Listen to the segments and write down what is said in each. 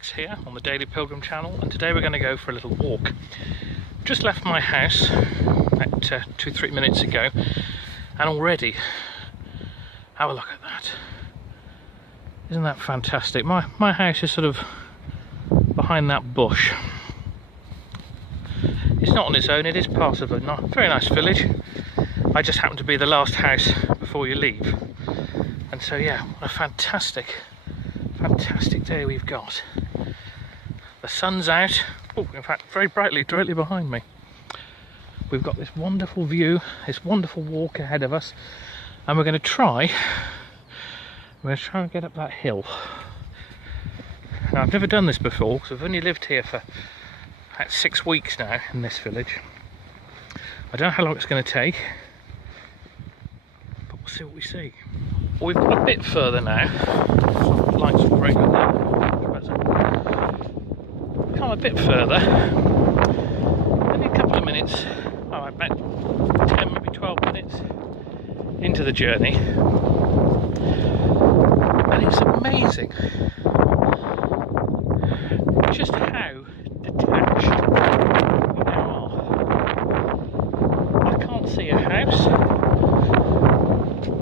Alex here on the Daily Pilgrim channel, and today we're going to go for a little walk. Just left my house about 2-3 minutes ago, and already, have a look at that. Isn't that fantastic? My house is sort of behind that bush. It's not on its own, it is part of a very nice village. I just happen to be the last house before you leave. And so yeah, what a fantastic day we've got. The sun's out, oh, in fact very brightly directly behind me. We've got this wonderful view, this wonderful walk ahead of us, and we're going to try and get up that hill. Now I've never done this before because I've only lived here for about 6 weeks now in this village. I don't know how long it's going to take, but we'll see what we see. Well, we've got a bit further now. The lights will break on there. Come a bit further. Only a couple of minutes, about 10, maybe 12 minutes into the journey. And it's amazing just how detached we now are. I can't see a house.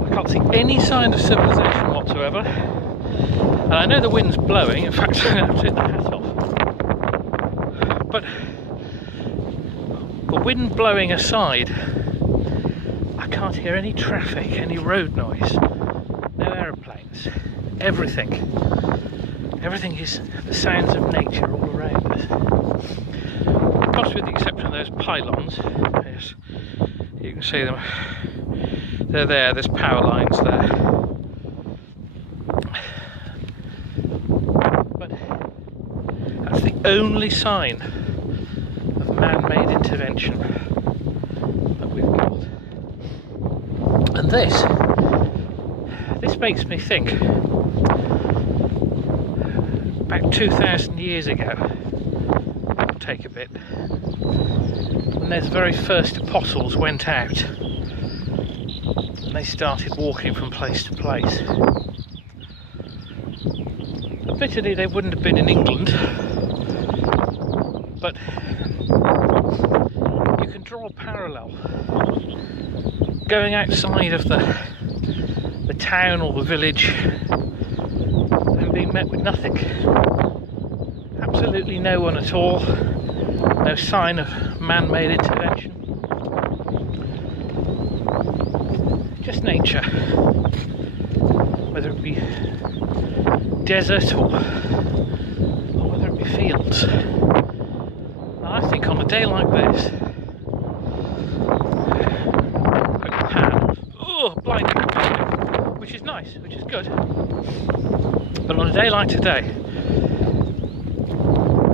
I can't see any sign of civilization whatsoever. And I know the wind's blowing, in fact I'm going to have to take the hat off. But the wind blowing aside, I can't hear any traffic, any road noise, no aeroplanes, everything is the sounds of nature all around us. Of course, with the exception of those pylons, yes, you can see them, they're there, there's power lines there. But that's the only sign of man-made intervention that we've got. And this makes me think about 2,000 years ago, it'll take a bit, when those very first apostles went out and they started walking from place to place. Admittedly they wouldn't have been in England, but you can draw a parallel. Going outside of the town or the village and being met with nothing. Absolutely no one at all. No sign of man-made intervention. Just nature. Whether it be desert or whether it be fields. And I think on a day like this, blinding, which is nice, which is good. But on a day like today,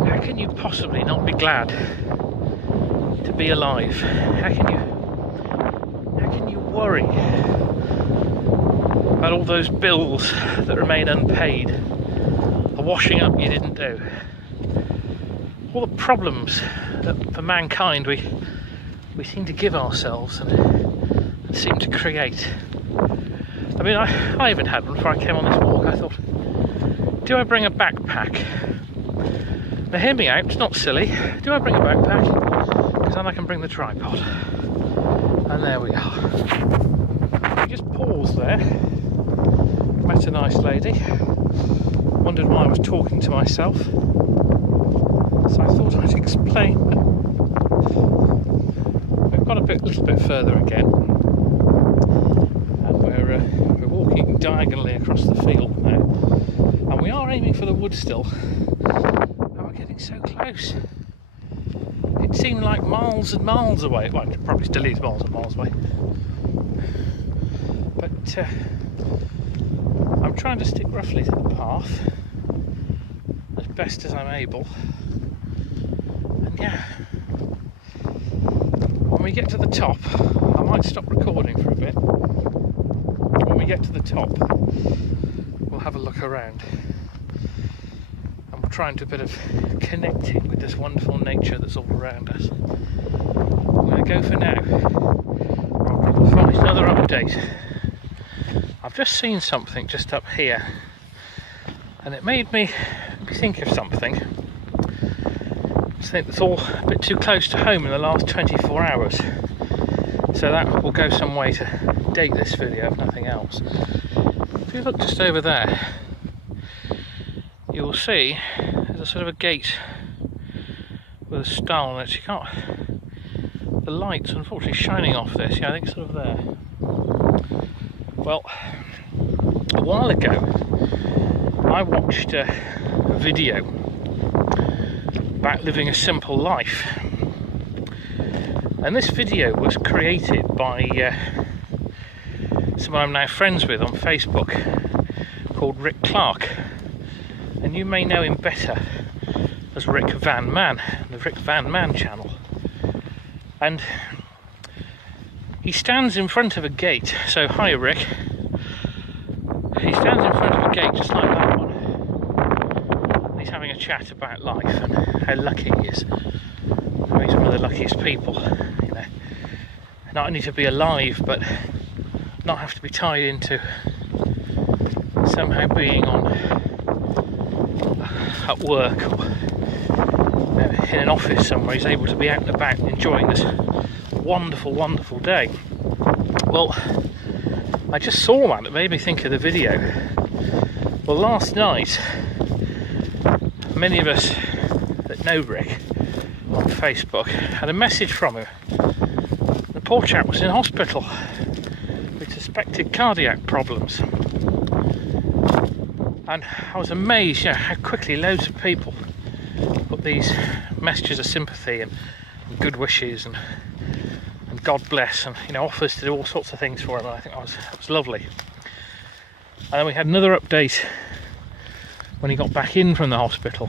how can you possibly not be glad to be alive? How can you worry about all those bills that remain unpaid, the washing up you didn't do, all the problems that for mankind we seem to give ourselves and seem to create. I mean, I even had one before I came on this walk. I thought, do I bring a backpack? Now hear me out, it's not silly. Do I bring a backpack? Because then I can bring the tripod. And there we are. I just paused there. Met a nice lady. Wondered why I was talking to myself. So I thought I'd explain. We've got a little bit further again. We're walking diagonally across the field now, and we are aiming for the wood still, and we're getting so close. It seemed like miles and miles away. Well, it probably still is miles and miles away, but I'm trying to stick roughly to the path as best as I'm able. And yeah, when we get to the top, I might stop recording for a bit. When we get to the top, we'll have a look around and we'll try and do a bit of connecting with this wonderful nature that's all around us. I'm going to go for now. I'll find another update. I've just seen something just up here, and it made me me think of something. I think that's all a bit too close to home in the last 24 hours. So that will go some way to date this video, if nothing else. If you look just over there, you will see there's a sort of a gate with a star on it. You can't. The light's unfortunately shining off this. Yeah, I think it's sort of there. Well, a while ago, I watched a video about living a simple life, and this video was created by someone I'm now friends with on Facebook called Rick Clark, and you may know him better as Rick Van Man, the Rick Van Man channel. And he stands in front of a gate. So hi Rick. He stands in front of a gate just like that one. And he's having a chat about life and how lucky he is. How he's one of the luckiest people, you know. Not only to be alive, but not have to be tied into somehow being on at work or in an office somewhere. He's able to be out and about enjoying this wonderful, wonderful day. Well, I just saw that. It made me think of the video. Well, last night, many of us that know Rick on Facebook had a message from him. The poor chap was in hospital with suspected cardiac problems. And I was amazed, you know, how quickly loads of people put these messages of sympathy and good wishes and God bless, and you know, offers to do all sorts of things for him. And I think that was lovely. And then we had another update when he got back in from the hospital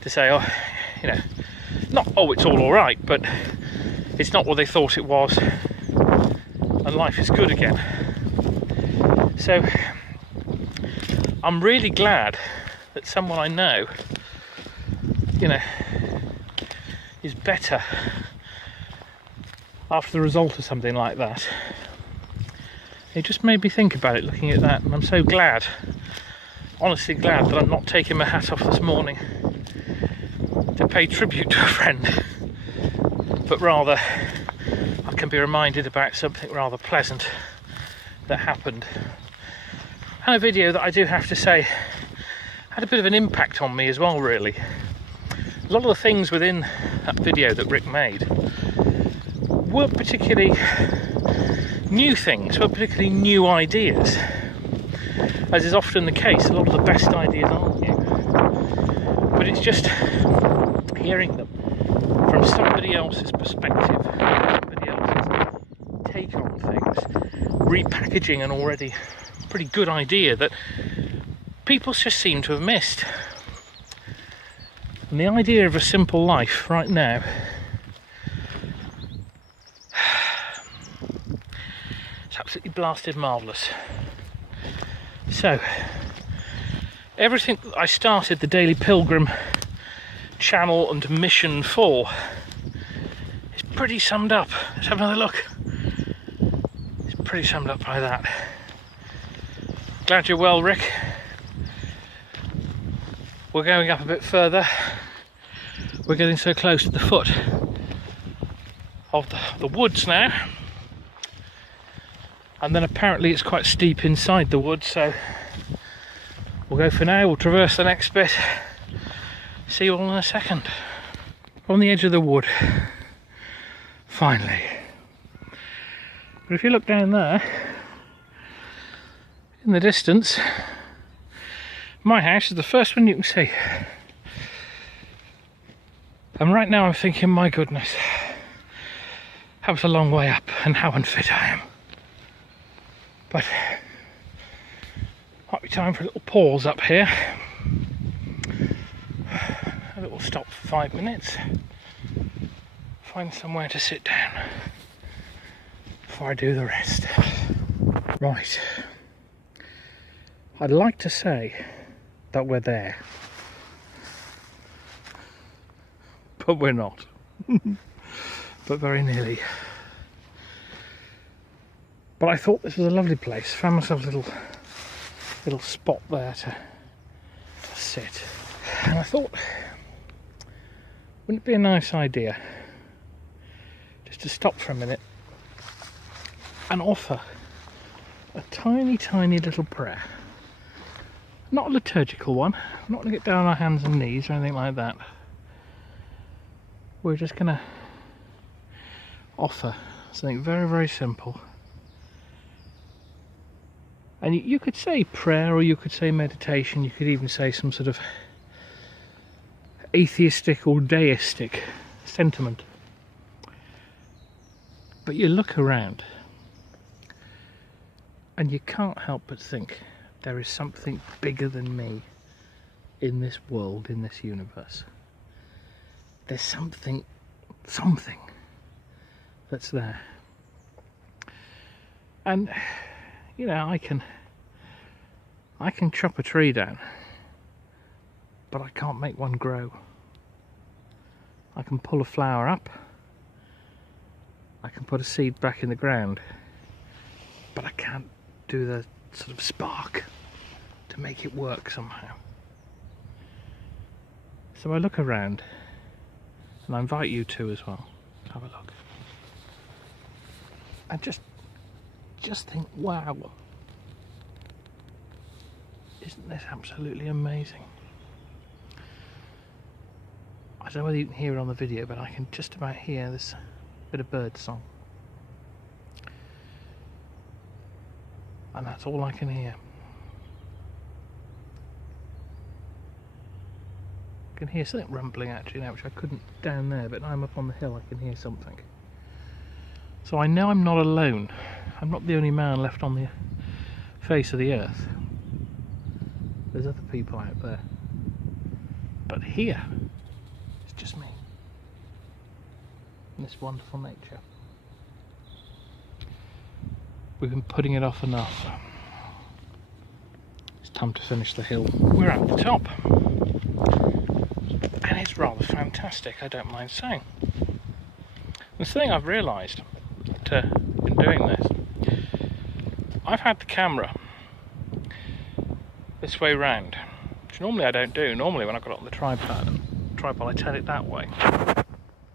to say, oh, you know, not it's all right, but it's not what they thought it was, and life is good again. So I'm really glad that someone I know, you know, is better after the result of something like that. It just made me think about it, looking at that, and I'm so glad, honestly glad, that I'm not taking my hat off this morning to pay tribute to a friend, but rather I can be reminded about something rather pleasant that happened. And a video that I do have to say had a bit of an impact on me as well, really. A lot of the things within that video that Rick made weren't particularly new things, weren't particularly new ideas. As is often the case, a lot of the best ideas aren't new. But it's just hearing them from somebody else's perspective, somebody else's take on things, repackaging an already pretty good idea that people just seem to have missed. And the idea of a simple life right now, it's absolutely blasted marvellous. So, everything that I started the Daily Pilgrim channel and mission for is pretty summed up. Let's have another look. It's pretty summed up by that. Glad you're well, Rick. We're going up a bit further. We're getting so close to the foot of the woods now. And then apparently it's quite steep inside the woods, so we'll go for now. We'll traverse the next bit. See you all in a second. On the edge of the wood. Finally. But if you look down there, in the distance, my house is the first one you can see. And right now I'm thinking, my goodness, that was a long way up and how unfit I am. But might be time for a little pause up here. A little stop for 5 minutes. Find somewhere to sit down before I do the rest. Right. I'd like to say that we're there, but we're not. But very nearly. But I thought this was a lovely place. Found myself a little spot there to sit. And I thought, wouldn't it be a nice idea just to stop for a minute and offer a tiny, tiny little prayer. Not a liturgical one. I'm not going to get down on our hands and knees or anything like that. We're just going to offer something very, very simple. And you could say prayer, or you could say meditation, you could even say some sort of atheistic or deistic sentiment. But you look around and you can't help but think there is something bigger than me in this world, in this universe. There's something that's there. And you know, I can chop a tree down, but I can't make one grow. I can pull a flower up, I can put a seed back in the ground, but I can't do the sort of spark to make it work somehow. So I look around, and I invite you to as well. Have a look. And just think, wow, isn't this absolutely amazing? I don't know whether you can hear it on the video, but I can just about hear this bit of bird song. And that's all I can hear. I can hear something rumbling actually now, which I couldn't down there, but now I'm up on the hill, I can hear something. So I know I'm not alone. I'm not the only man left on the face of the earth. There's other people out there. But here, it's just me. In this wonderful nature. We've been putting it off enough. It's time to finish the hill. We're at the top. And it's rather fantastic, I don't mind saying. The thing I've realised in doing this, I've had the camera this way round, which normally I don't do. Normally when I've got it on the tripod I turn it that way.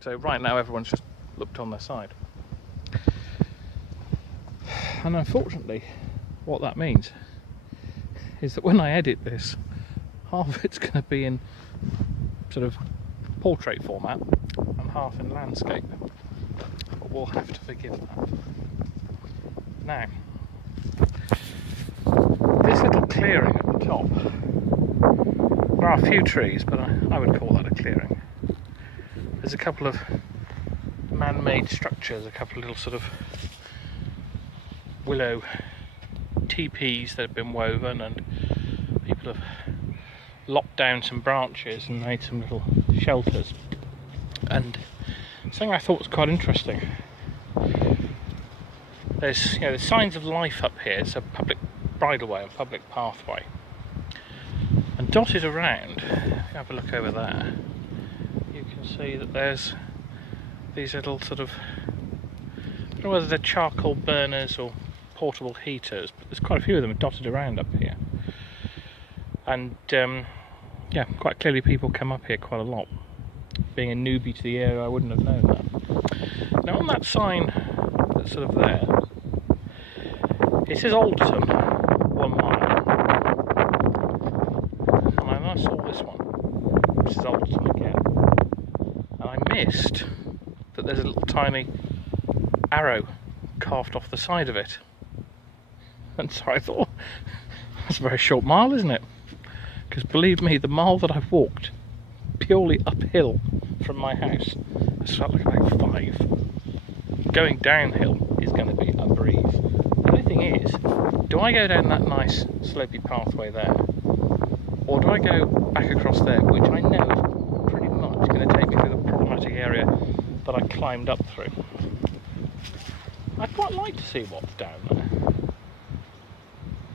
So right now everyone's just looked on their side. And unfortunately what that means is that when I edit this, half of it's going to be in sort of portrait format and half in landscape. But we'll have to forgive that. Now, this little clearing at the top, there are a few trees, but I would call that a clearing. There's a couple of man-made structures, a couple of little sort of willow teepees that have been woven, and people have lopped down some branches and made some little shelters. And something I thought was quite interesting, there's there's signs of life up here. It's a public bridleway and public pathway, and dotted around, if you have a look over there, you can see that there's these little sort of, I don't know whether they're charcoal burners or portable heaters, but there's quite a few of them dotted around up here. And yeah, quite clearly people come up here quite a lot. Being a newbie to the area, I wouldn't have known that. Now on that sign that's sort of there, it says Alderton, 1 mile. And I saw this one, which is Alderton again. And I missed that there's a little tiny arrow carved off the side of it. And so I thought, that's a very short mile, isn't it? Because believe me, the mile that I've walked purely uphill from my house has felt like about 5. Going downhill is going to be a breeze. The only thing is, do I go down that nice slopey pathway there, or do I go back across there, which I know is pretty much going to take me through the problematic area that I climbed up through? I'd quite like to see what's down there.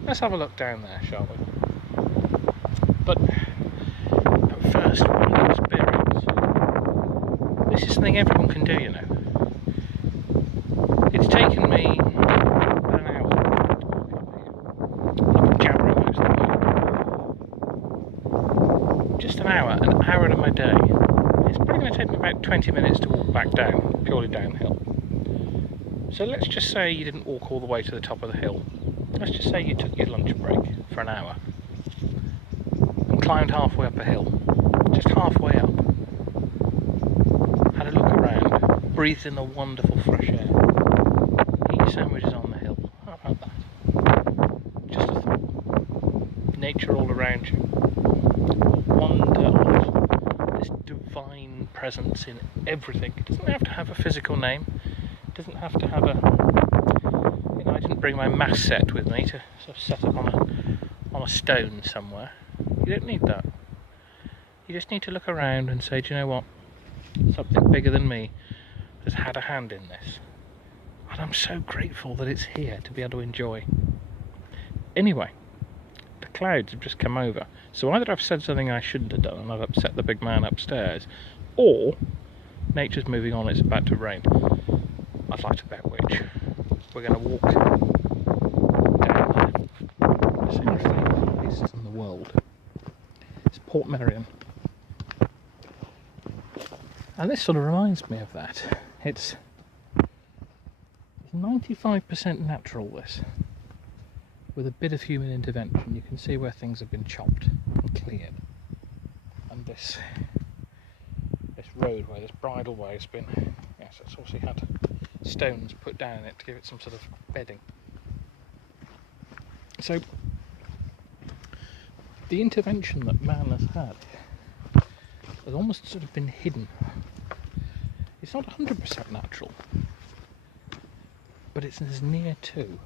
Let's have a look down there, shall we? But first, what an experience. This is something everyone can do, you know. It's taken me about an hour to walk up here. I've been jabbering most of the way. Just an hour, take me about 20 minutes to walk back down, purely downhill. So let's just say you didn't walk all the way to the top of the hill. Let's just say you took your lunch break for an hour and climbed halfway up a hill, just halfway up. Had a look around, breathed in the wonderful fresh air, eat your sandwiches on the hill. How about that? Just a thought. Nature all around you. The wonder of this divine presence in everything. It doesn't have to have a physical name. It doesn't have to have a... You know, I didn't bring my mass set with me to sort of set up on a stone somewhere. You don't need that. You just need to look around and say, do you know what? Something bigger than me has had a hand in this. And I'm so grateful that it's here to be able to enjoy. Anyway, the clouds have just come over. So either I've said something I shouldn't have done and I've upset the big man upstairs, or nature's moving on, it's about to rain. I'd like to bet which. We're going to walk down there. It's one of my favourite places in the world. It's Portmeirion. And this sort of reminds me of that. It's 95% natural, this. With a bit of human intervention. You can see where things have been chopped and cleared. And this roadway, this bridleway has been... Yes, it's obviously had stones put down in it to give it some sort of bedding. So the intervention that man has had has almost sort of been hidden. It's not 100% natural, but it's as near to.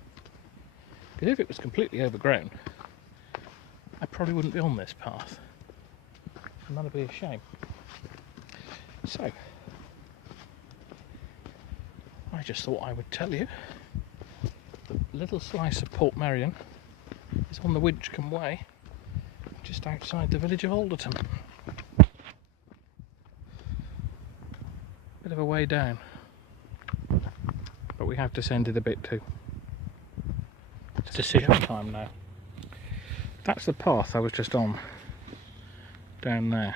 Because if it was completely overgrown, I probably wouldn't be on this path, and that'd be a shame. So I just thought I would tell you the little slice of Portmeirion is on the Winchcombe Way, just outside the village of Alderton. Bit of a way down, but we have descended a bit too. It's decision time now. That's the path I was just on, down there,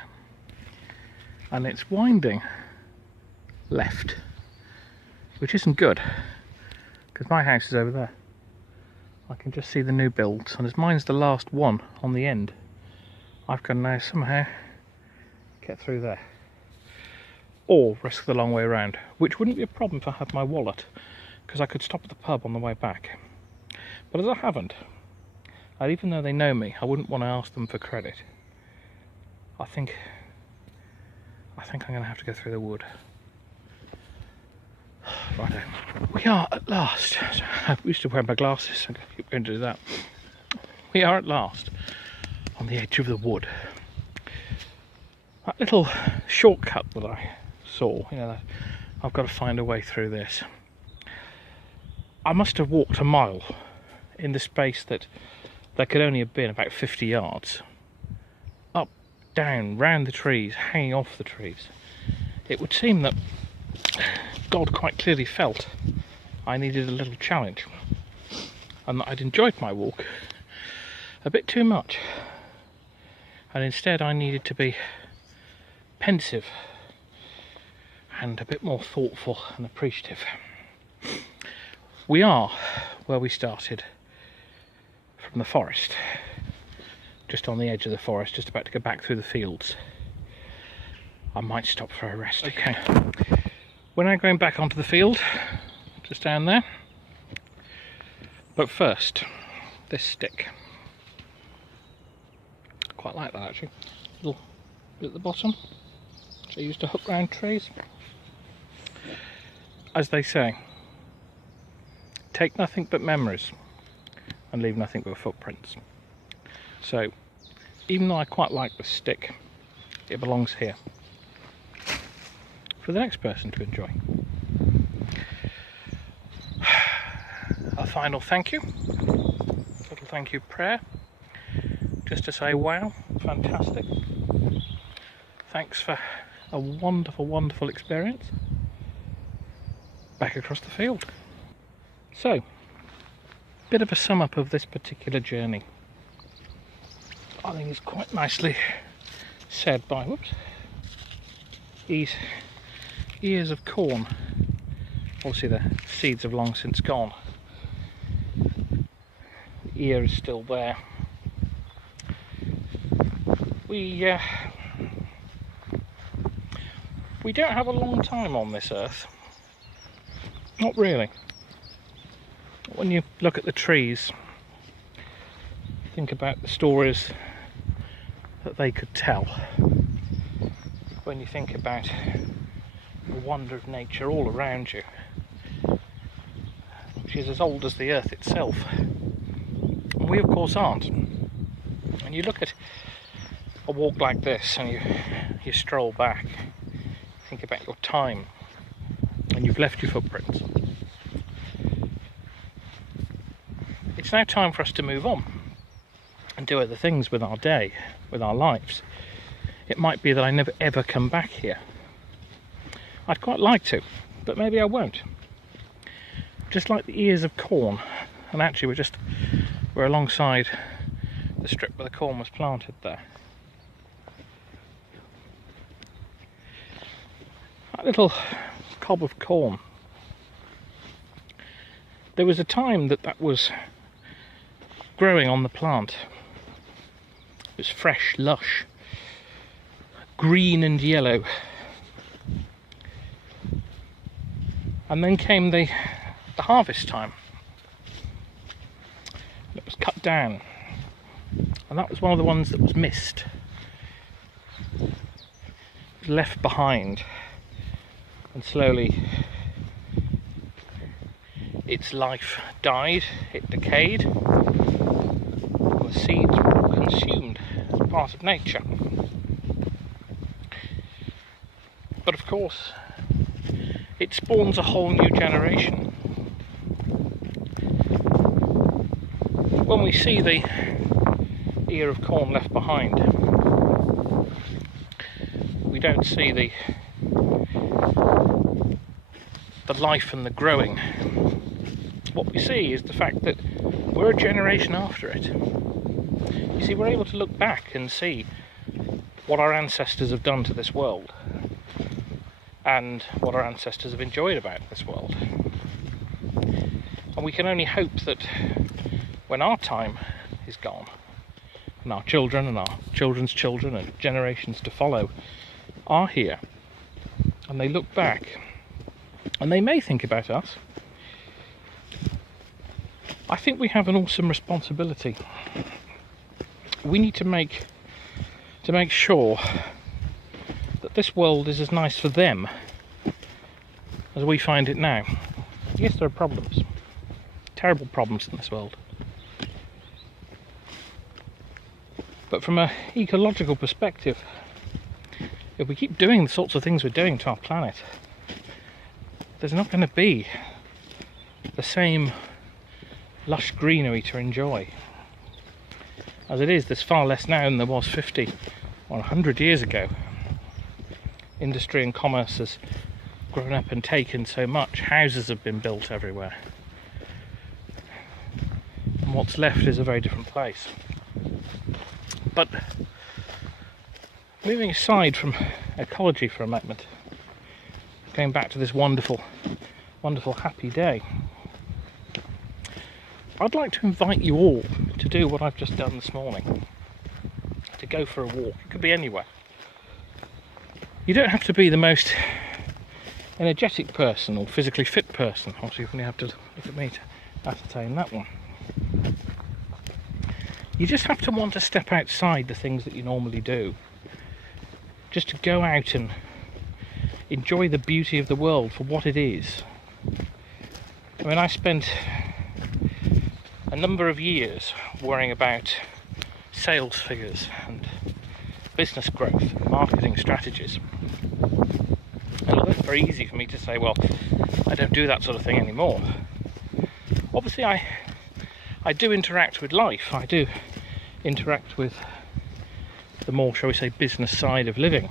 and it's winding left, which isn't good, because my house is over there. I can just see the new builds, and as mine's the last one on the end, I've got to now somehow get through there, or risk the long way around, which wouldn't be a problem if I had my wallet, because I could stop at the pub on the way back. But as I haven't, and even though they know me, I wouldn't want to ask them for credit. I think I'm going to have to go through the wood. Righto. We are at last. I used to wear my glasses, so I keep going to do that. We are at last on the edge of the wood. That little shortcut that I saw, you know, that I've got to find a way through this. I must have walked a mile in the space that there could only have been about 50 yards. Up, down, round the trees, hanging off the trees. It would seem that God quite clearly felt I needed a little challenge, and that I'd enjoyed my walk a bit too much, and instead I needed to be pensive and a bit more thoughtful and appreciative. We are where we started from the forest, just on the edge of the forest, just about to go back through the fields. I might stop for a rest. Okay. We're now going back onto the field, just down there. But first, this stick. Quite like that actually. Little bit at the bottom, which I used to hook round trees. As they say, take nothing but memories and leave nothing but footprints. So, even though I quite like the stick, it belongs here for the next person to enjoy. A final thank you, little thank you prayer, just to say wow, fantastic, thanks for a wonderful, wonderful experience. Back across the field. So, bit of a sum up of this particular journey. I think it's quite nicely said by, these ears of corn. Obviously the seeds have long since gone. The ear is still there. We don't have a long time on this earth. Not really. When you look at the trees, think about the stories that they could tell. When you think about the wonder of nature all around you, which is as old as the earth itself. And we of course aren't. And you look at a walk like this and you stroll back, think about your time, and you've left your footprints. It's now time for us to move on and do other things with our day, with our lives. It might be that I never ever come back here. I'd quite like to, but maybe I won't. Just like the ears of corn, and actually we're alongside the strip where the corn was planted there. That little cob of corn. There was a time that was growing on the plant. It was fresh, lush, green and yellow. And then came the harvest time. It was cut down. And that was one of the ones that was missed. It was left behind. And slowly its life died, it decayed, and the seeds were all consumed as part of nature. But of course, it spawns a whole new generation. When we see the ear of corn left behind, we don't see the life and the growing. What we see is the fact that we're a generation after it. You see, we're able to look back and see what our ancestors have done to this world and what our ancestors have enjoyed about this world. And we can only hope that when our time is gone, and our children and our children's children and generations to follow are here, and they look back and they may think about us, I think we have an awesome responsibility. We need to make sure that this world is as nice for them as we find it now. Yes, there are problems, terrible problems in this world. But from an ecological perspective, if we keep doing the sorts of things we're doing to our planet, there's not going to be the same lush greenery to enjoy. As it is, there's far less now than there was 50 or 100 years ago. Industry and commerce has grown up and taken so much. Houses have been built everywhere. And what's left is a very different place. But moving aside from ecology for a moment, going back to this wonderful, wonderful happy day, I'd like to invite you all to do what I've just done this morning. To go for a walk. It could be anywhere. You don't have to be the most energetic person or physically fit person. Obviously, you have to look at me to ascertain that one. You just have to want to step outside the things that you normally do. Just to go out and enjoy the beauty of the world for what it is. I mean, I spent a number of years worrying about sales figures and business growth and marketing strategies. And look, it's very easy for me to say, well, I don't do that sort of thing anymore. Obviously, I do interact with life. I do interact with the more, shall we say, business side of living.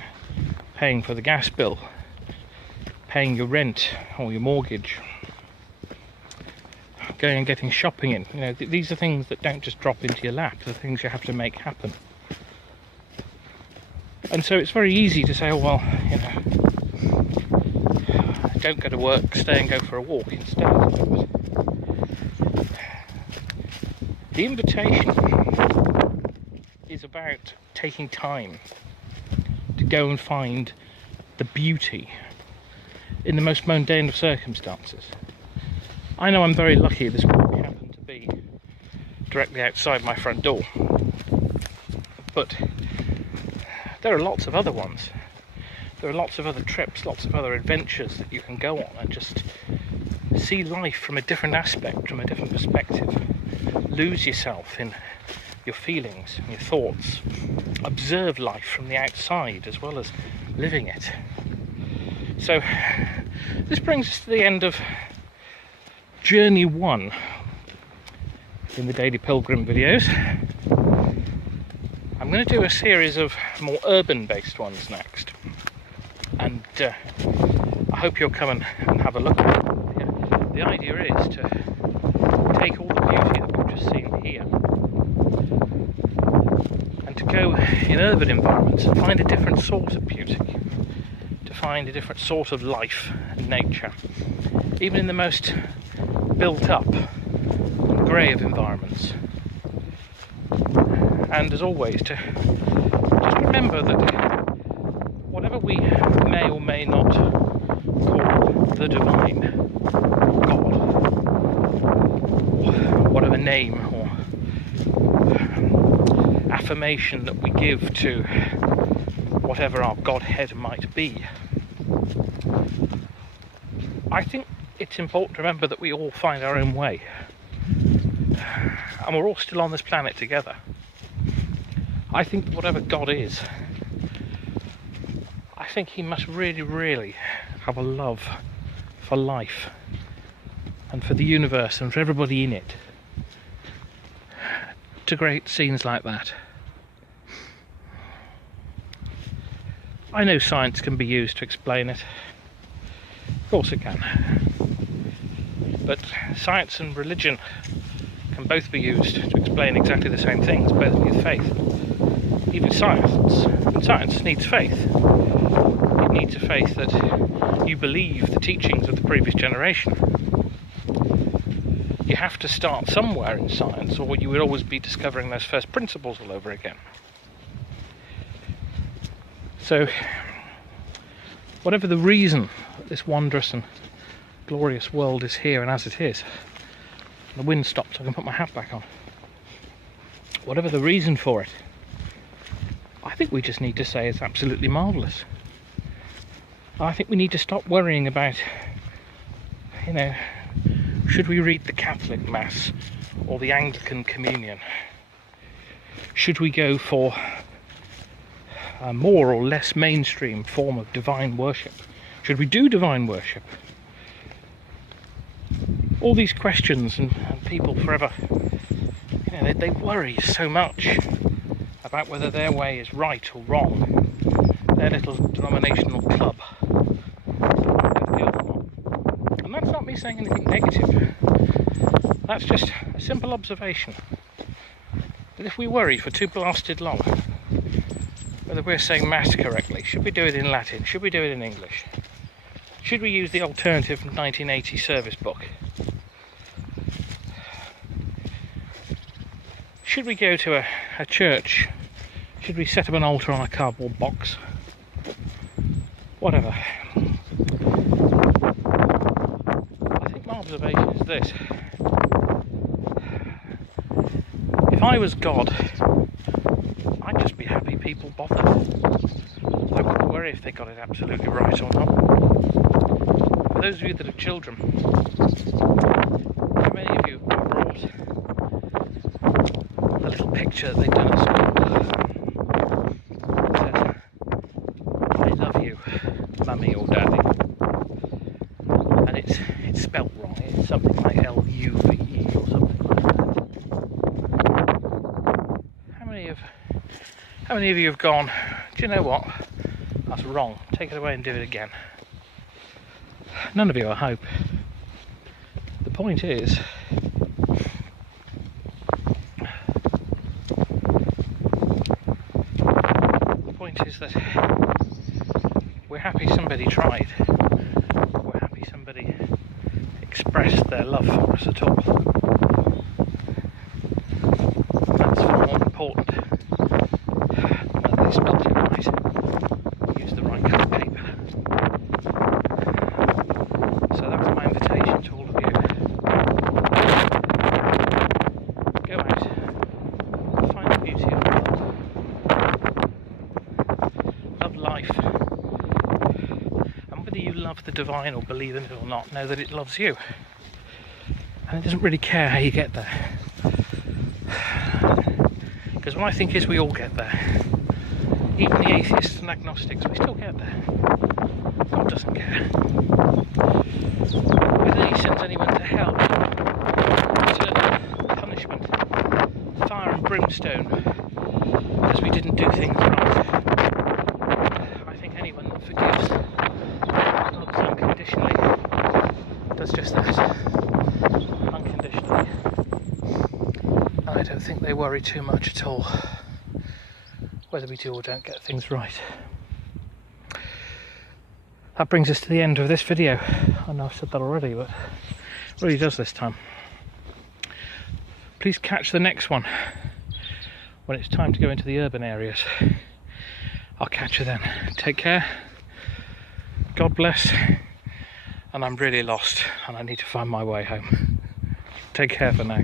Paying for the gas bill, paying your rent or your mortgage, going and getting shopping in. You know, these are things that don't just drop into your lap. They're things you have to make happen. And so it's very easy to say, oh well, you know, don't go to work, stay and go for a walk instead. The invitation is about taking time to go and find the beauty in the most mundane of circumstances. I know I'm very lucky this walk happened to be directly outside my front door, but there are lots of other ones. There are lots of other trips, lots of other adventures that you can go on and just see life from a different aspect, from a different perspective. Lose yourself in your feelings and your thoughts. Observe life from the outside as well as living it. So this brings us to the end of Journey 1 in the Daily Pilgrim videos. I'm going to do a series of more urban-based ones next, and I hope you'll come and have a look at it. The idea is to take all the beauty that we've just seen here and to go in urban environments and find a different sort of beauty, to find a different sort of life and nature, even in the most built up and grey of environments. And as always, to just remember that whatever we may or may not call the divine God, or whatever name or affirmation that we give to whatever our Godhead might be, I think it's important to remember that we all find our own way, and we're all still on this planet together. I think whatever God is, I think he must really, really have a love for life and for the universe and for everybody in it to create scenes like that. I know science can be used to explain it. Of course it can. But science and religion can both be used to explain exactly the same things, both with faith. Even science needs faith. It needs a faith that you believe the teachings of the previous generation. You have to start somewhere in science, or you would always be discovering those first principles all over again. So, whatever the reason that this wondrous and glorious world is here and as it is, the wind stopped, I can put my hat back on. Whatever the reason for it, I think we just need to say it's absolutely marvellous. I think we need to stop worrying about, you know, should we read the Catholic Mass or the Anglican Communion? Should we go for a more or less mainstream form of divine worship? Should we do divine worship? All these questions, and people forever, you know, they worry so much about whether their way is right or wrong, their little denominational club. And that's not me saying anything negative. That's just a simple observation. That if we worry for too blasted long whether we're saying Mass correctly, should we do it in Latin, should we do it in English, should we use the alternative 1980 service book, should we go to a church, should we set up an altar on a cardboard box, whatever. I think my observation is this: if I was God, I'd just be happy people bothered. I wouldn't worry if they got it absolutely right or not. For those of you that are children, how many of you brought the little picture that they've done at school? It says, "I love you, Mummy or Daddy," and it's spelt wrong. It's something like L-U-V-E or something like that. How many of you have gone, do you know what? That's wrong. Take it away and do it again. None of you, I hope. The point is, that we're happy somebody tried. We're happy somebody expressed their love for us at all. And that's far more important that they spelt it right, use the right colour paper. So that's my invitation to all of you. Go out, find the beauty of the world, love life, and whether you love the divine or believe in it or not, know that it loves you, and it doesn't really care how you get there. Because what I think is we all get there. Even the atheists and agnostics, we still get there. God doesn't care. Whether he sends anyone to hell, eternal punishment, fire and brimstone, because we didn't do things right. I think anyone that forgives others unconditionally does just that. Unconditionally. I don't think they worry too much at all whether we do or don't get things right. That brings us to the end of this video. I know I've said that already, but it really does this time. Please catch the next one when it's time to go into the urban areas. I'll catch you then. Take care. God bless. And I'm really lost and I need to find my way home. Take care for now.